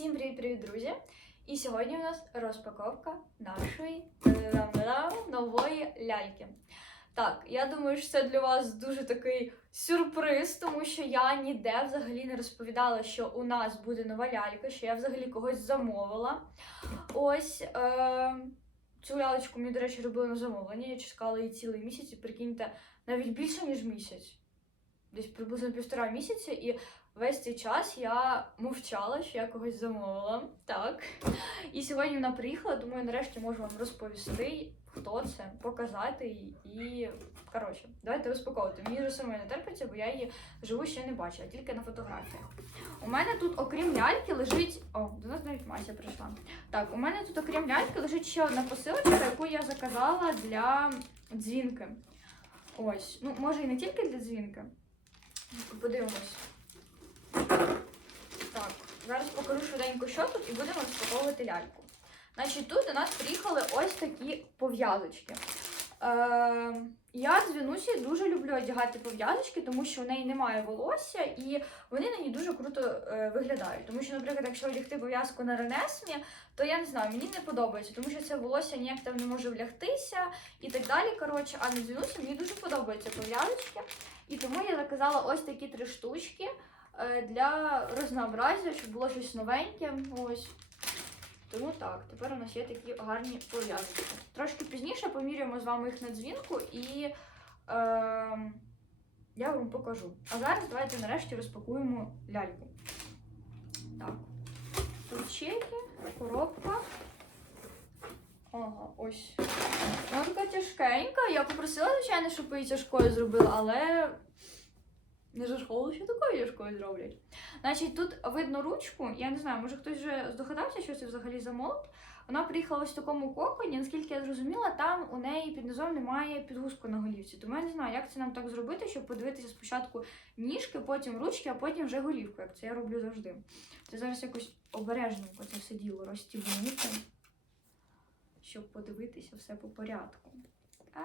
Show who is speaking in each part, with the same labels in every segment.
Speaker 1: Всім привіт-привіт, друзі! І сьогодні у нас розпаковка нашої нової ляльки. Так, я думаю, що це для вас дуже такий сюрприз, тому що я ніде взагалі не розповідала, що у нас буде нова лялька, що я взагалі когось замовила. Ось е- цю лялечку мені, до речі, робили на замовлення. Я чекала її цілий місяць, і прикиньте, навіть більше, ніж місяць. Десь приблизно півтора місяця, і весь цей час я мовчала, що я когось замовила. Так. І сьогодні вона приїхала, думаю, нарешті можу вам розповісти, хто це, показати і. Коротше, давайте розпаковувати. Мені вже саме не терпиться, бо я її живу ще не бачила, тільки на фотографіях. У мене тут, окрім ляльки, лежить. О, до нас навіть Мася прийшла. Так, у мене тут, окрім ляльки, лежить ще одна посилочка, яку я заказала для дзвінки. Ось, ну, може і не тільки для дзвінки. Подивимось. Так, зараз покажу швиденько, що тут, і будемо розпаковувати ляльку. Значить, тут до нас приїхали ось такі пов'язочки. Е, я дзвінусі дуже люблю одягати пов'язочки, тому що в неї немає волосся, і вони на ній дуже круто е, виглядають. Тому що, наприклад, якщо одягти пов'язку на Ренесмі, то я не знаю, мені не подобається, тому що це волосся ніяк там не може влягтися і так далі. Коротше, а на дзвінусі мені дуже подобаються пов'язочки. І тому я заказала ось такі три штучки для разнообразія, щоб було щось новеньке. Ось. Тому так, тепер у нас є такі гарні пов'язочки. Трошки пізніше поміряємо з вами їх на дзвінку і е, я вам покажу. А зараз давайте нарешті розпакуємо ляльку. Так. Тут чеки, коробка. Ага, ось. Вона така тяжкенька. Я попросила, звичайно, щоб її тяжкою зробили, але не жашколу, що такою тяжкою зроблять. Значить, тут видно ручку. Я не знаю, може хтось вже здогадався, що це взагалі за молот. Вона приїхала ось в такому коконі, наскільки я зрозуміла, там у неї під низом немає підгузку на голівці. Тому я не знаю, як це нам так зробити, щоб подивитися спочатку ніжки, потім ручки, а потім вже голівку, як це я роблю завжди. Це зараз якось обережненько це все діло розстібнути, щоб подивитися все по порядку. А,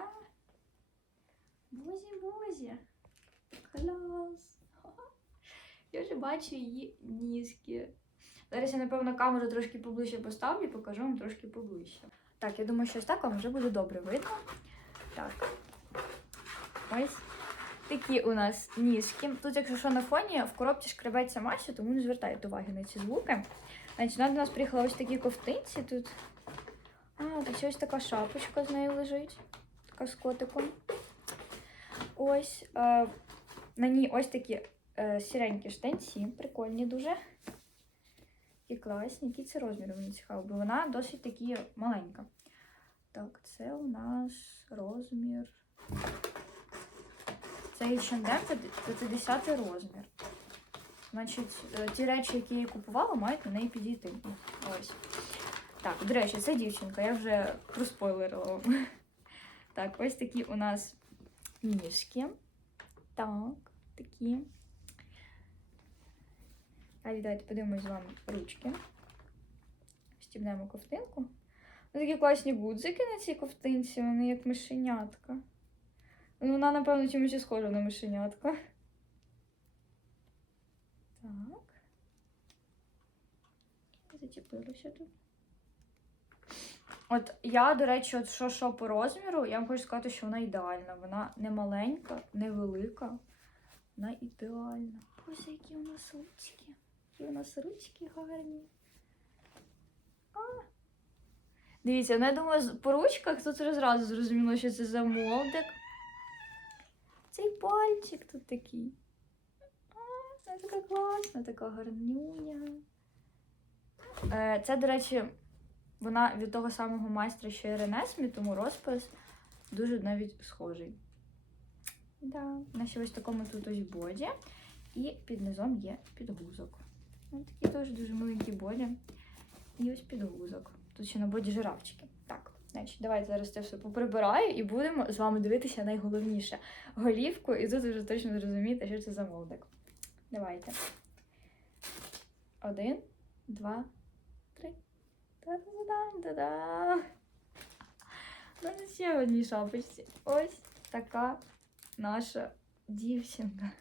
Speaker 1: бозі-бозі. Клас. Я вже бачу її ніжки. Зараз я, напевно, камеру трошки поближче поставлю і покажу вам трошки поближче. Так, я думаю, що ось так вам вже буде добре видно. Так. Ось такі у нас ніжки. Тут, якщо що на фоні, в коробці шкребеться Мася, тому не звертайте уваги на ці звуки. Значить, вона до нас приїхала ось такі ковтинці тут. А, тут ось така шапочка з нею лежить. Така з котиком. Ось. На ній ось такі е, сіренькі штанці, прикольні дуже. Такі класні. Який це розмір, мені цікаво, бо вона досить такі маленька. Так, це у нас розмір. Це H&M, це 10 розмір. Значить, е, ті речі, які я купувала, мають на неї підійти. Ось. Так, до речі, це дівчинка, я вже проспойлерила вам. Так, ось такі у нас ніжки. Так, такі. Далі давайте подивимось з вами ручки. Стібнемо ковтинку. Ось такі класні гудзики на цій ковтинці, вони як мишенятка. Ну, вона, напевно, чимось схожа на мишенятка. Так. Зачепилося тут. От я, до речі, от що що по розміру, я вам хочу сказати, що вона ідеальна. Вона не маленька, не велика. Вона ідеальна. Боже, які у нас ручки. Які у нас ручки гарні. А. Дивіться, ну я думаю, по ручках тут вже зразу зрозуміло, що це за молдик. Цей пальчик тут такий. А, це така класна, така гарнюня. Е, Це, до речі, вона від того самого майстра, що і Ренесмі, тому розпис дуже навіть схожий. Да. На ще ось такому тут ось боді. І під низом є підгузок. Ось такі теж дуже миленькі боді. І ось підгузок. Тут ще на боді жирафчики. Так, значить, давайте зараз це все поприбираю і будемо з вами дивитися найголовніше голівку, і тут вже точно зрозумієте, що це за молдик. Давайте. Один, два, три. Та-да-дам, та-да. У мене ще в одній шапочці. Ось така наша дівчинка.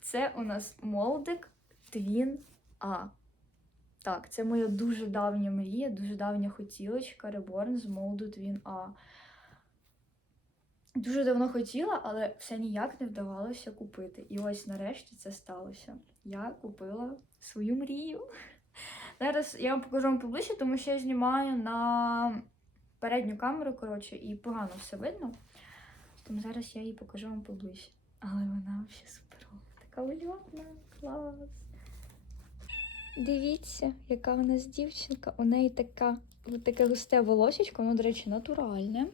Speaker 1: Це у нас молдик Твін А. Так, це моя дуже давня мрія, дуже давня хотілочка Reborn з молду Twin A. Дуже давно хотіла, але все ніяк не вдавалося купити. І ось нарешті це сталося. Я купила свою мрію. Зараз я вам покажу вам поближче, тому що я знімаю на передню камеру, коротше, і погано все видно. Тому зараз я її покажу вам поближче. Але вона взагалі суперова. Така ульотна, клас. Дивіться, яка в нас дівчинка. У неї така, таке густе волосечко, воно, до речі, натуральне.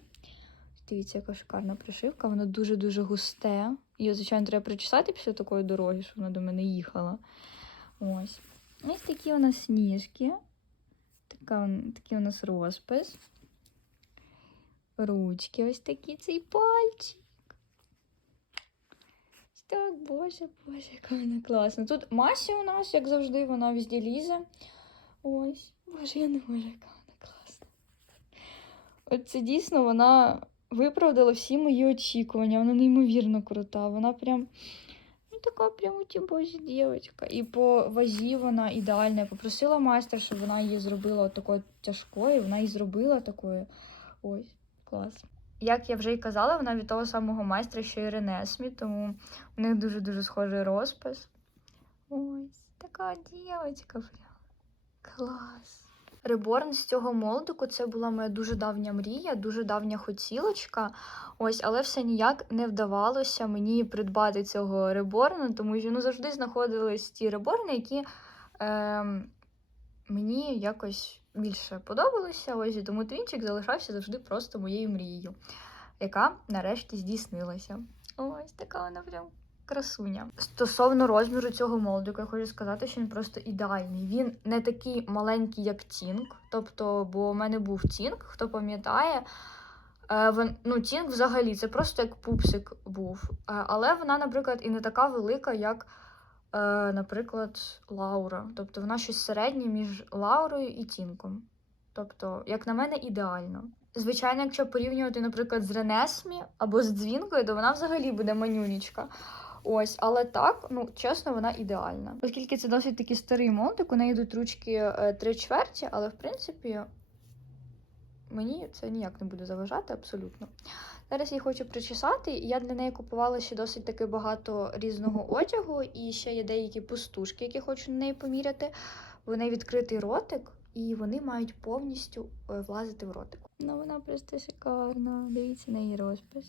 Speaker 1: Дивіться, яка шикарна пришивка, воно дуже-дуже густе. Її, звичайно, треба причесати після такої дороги, щоб вона до мене їхала. Ось. Ось такі у нас сніжки. Така, такий у нас розпис. Ручки ось такі, цей пальчик. Так, боже, боже, яка вона класна. Тут Мася у нас, як завжди, вона везде лізе. Ось. Боже, я не можу, яка вона класна. От це дійсно вона виправдала всі мої очікування. Вона неймовірно крута. Вона прям. Така прям у ті божі дівчинка. І по вазі вона ідеальна. Я попросила майстра, щоб вона її зробила такою тяжкою. Вона її зробила такою. Ось, клас. Як я вже й казала, вона від того самого майстра, що і Ренесмі, тому у них дуже-дуже схожий розпис. Ось, така дівчинка прям. Клас. Реборн з цього молдику це була моя дуже давня мрія, дуже давня хотілочка. Ось, але все ніяк не вдавалося мені придбати цього реборну, тому що ну, завжди знаходились ті реборни, які ем, мені якось більше подобалися. Ось і тому твінчик залишався завжди просто моєю мрією, яка нарешті здійснилася. Ось така вона прям красуня. Стосовно розміру цього молдику, я хочу сказати, що він просто ідеальний. Він не такий маленький, як Тінг. Тобто, бо у мене був Тінг, хто пам'ятає. Е, ну, Тінг взагалі це просто як пупсик був. Е, але вона, наприклад, і не така велика, як, е, наприклад, Лаура. Тобто вона щось середнє між Лаурою і Тінком. Тобто, як на мене, ідеально. Звичайно, якщо порівнювати, наприклад, з Ренесмі або з дзвінкою, то вона взагалі буде манюнічка. Ось, але так, ну чесно, вона ідеальна. Оскільки це досить такий старий молдик, у неї йдуть ручки е, три чверті, але в принципі мені це ніяк не буде заважати абсолютно. Зараз я хочу причесати, і я для неї купувала ще досить таки багато різного одягу, і ще є деякі пустушки, які хочу на неї поміряти. В неї відкритий ротик, і вони мають повністю е, влазити в ротик. Ну вона просто шикарна. Дивіться на її розпис.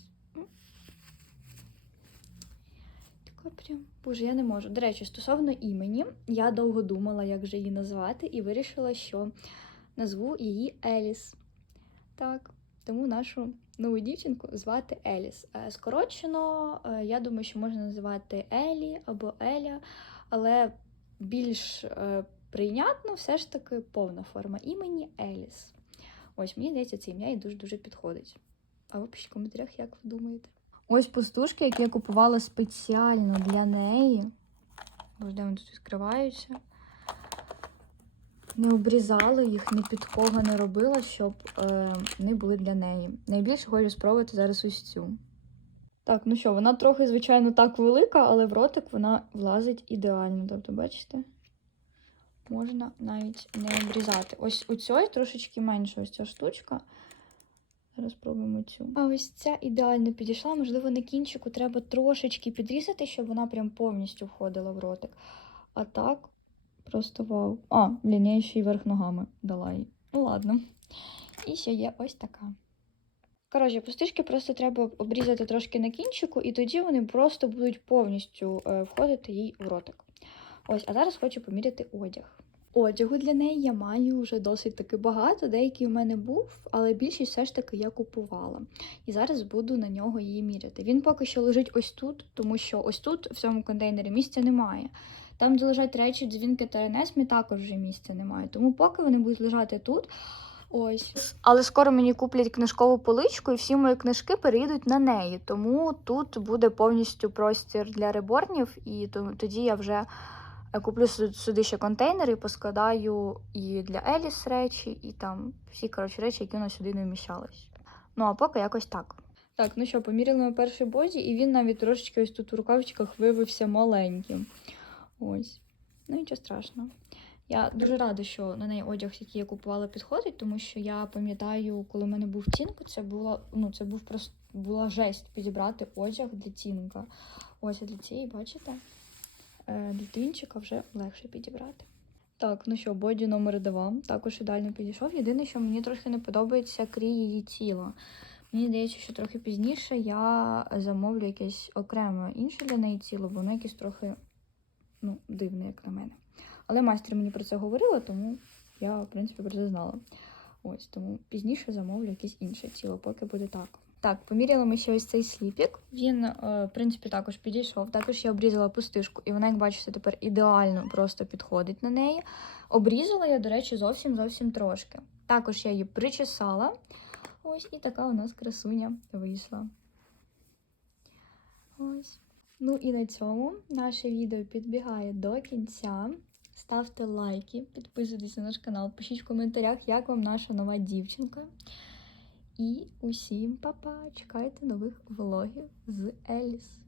Speaker 1: Така. Боже, я не можу. До речі, стосовно імені, я довго думала, як же її назвати, і вирішила, що назву її Еліс. Так, тому нашу нову дівчинку звати Еліс. Е, Скорочено, е, я думаю, що можна називати Елі або Еля, але більш е, прийнятно все ж таки повна форма імені Еліс. Ось мені здається, це ім'я і дуже-дуже підходить. А ви пишіть в коментарях, як ви думаєте. Ось пустушки, які я купувала спеціально для неї. Де вони тут відкриваються. Не обрізала їх, ні під кого не робила, щоб е, вони були для неї. Найбільше хочу спробувати зараз ось цю. Так, ну що, вона трохи, звичайно, так велика, але в ротик вона влазить ідеально. Тобто, бачите? Можна навіть не обрізати. Ось у цій трошечки менше ось ця штучка. Зараз спробуємо цю. А ось ця ідеально підійшла. Можливо, на кінчику треба трошечки підрізати, щоб вона прям повністю входила в ротик. А так, просто вау. А, блін, я ще й верх ногами дала їй. Ну ладно. І ще є ось така. Коротше, пустишки просто треба обрізати трошки на кінчику, і тоді вони просто будуть повністю е, входити їй в ротик. Ось, а зараз хочу поміряти одяг. Одягу для неї я маю вже досить таки багато. Деякий у мене був, але більшість все ж таки я купувала. І зараз буду на нього її міряти. Він поки що лежить ось тут, тому що ось тут, в цьому контейнері, місця немає. Там, де лежать речі, дзвінки та Ренесмі, також вже місця немає. Тому поки вони будуть лежати тут. Ось. Але скоро мені куплять книжкову поличку, і всі мої книжки переїдуть на неї. Тому тут буде повністю простір для реборнів, і то- тоді я вже куплю сюди ще контейнери і поскладаю і для Еліс речі, і там всі коротше речі, які у нас сюди не вміщались. Ну а поки якось так. Так, ну що, поміряли ми перший боді, і він навіть трошечки ось тут у рукавчиках виявився маленьким. Ось. Ну нічого страшного.
Speaker 2: Я дуже рада, що на неї одяг, який я купувала, підходить, тому що я пам'ятаю, коли в мене був тінк, це була ну це був просто була жесть підібрати одяг для тінка. Ось для цієї, бачите, е, для твінчика вже легше підібрати. Так, ну що, боді номер два також ідеально підійшов. Єдине, що мені трохи не подобається крій її тіла. Мені здається, що трохи пізніше я замовлю якесь окреме інше для неї тіло, бо воно якесь трохи ну, дивне, як на мене. Але майстер мені про це говорила, тому я, в принципі, про це знала. Ось, тому пізніше замовлю якесь інше тіло, поки буде так. Так, поміряли ми ще ось цей сліпік. Він, е, в принципі, також підійшов. Також я обрізала пустишку, і вона, як бачите, тепер ідеально просто підходить на неї. Обрізала я, до речі, зовсім зовсім трошки. Також я її причесала. Ось і така у нас красуня вийшла. Ось. Ну і на цьому наше відео підбігає до кінця. Ставте лайки, підписуйтесь на наш канал, пишіть в коментарях, як вам наша нова дівчинка. І усім па-па! Чекайте нових влогів з Еліс.